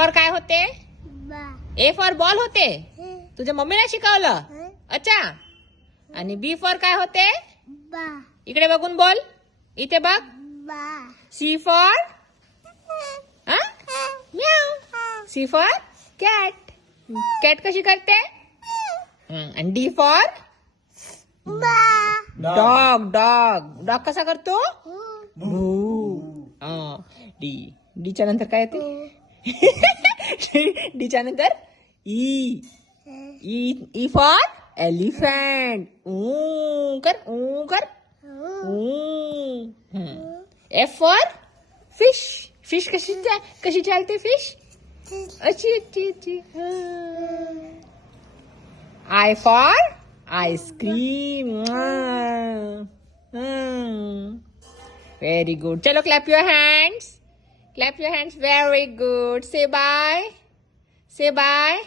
For काय होते? A for ball होते. तुझ्या मम्मीला शिकवलं. अच्छा. आणि बी फॉर काय होते? इकडे बघून बोल. इथे बघ. C for meow. C for cat. Cat कशी करते? आणि डी फॉर डॉग. डॉग कसा करतो? डी. डीच्या नंतर काय येते? डीच्या नंतर ई. E for elephant. कर. F for fish. फिश कशी चालते फिश? अच्छी. I for ice cream. Very good. चलो clap your hands. Clap your hands. Very good. Say bye. Say bye.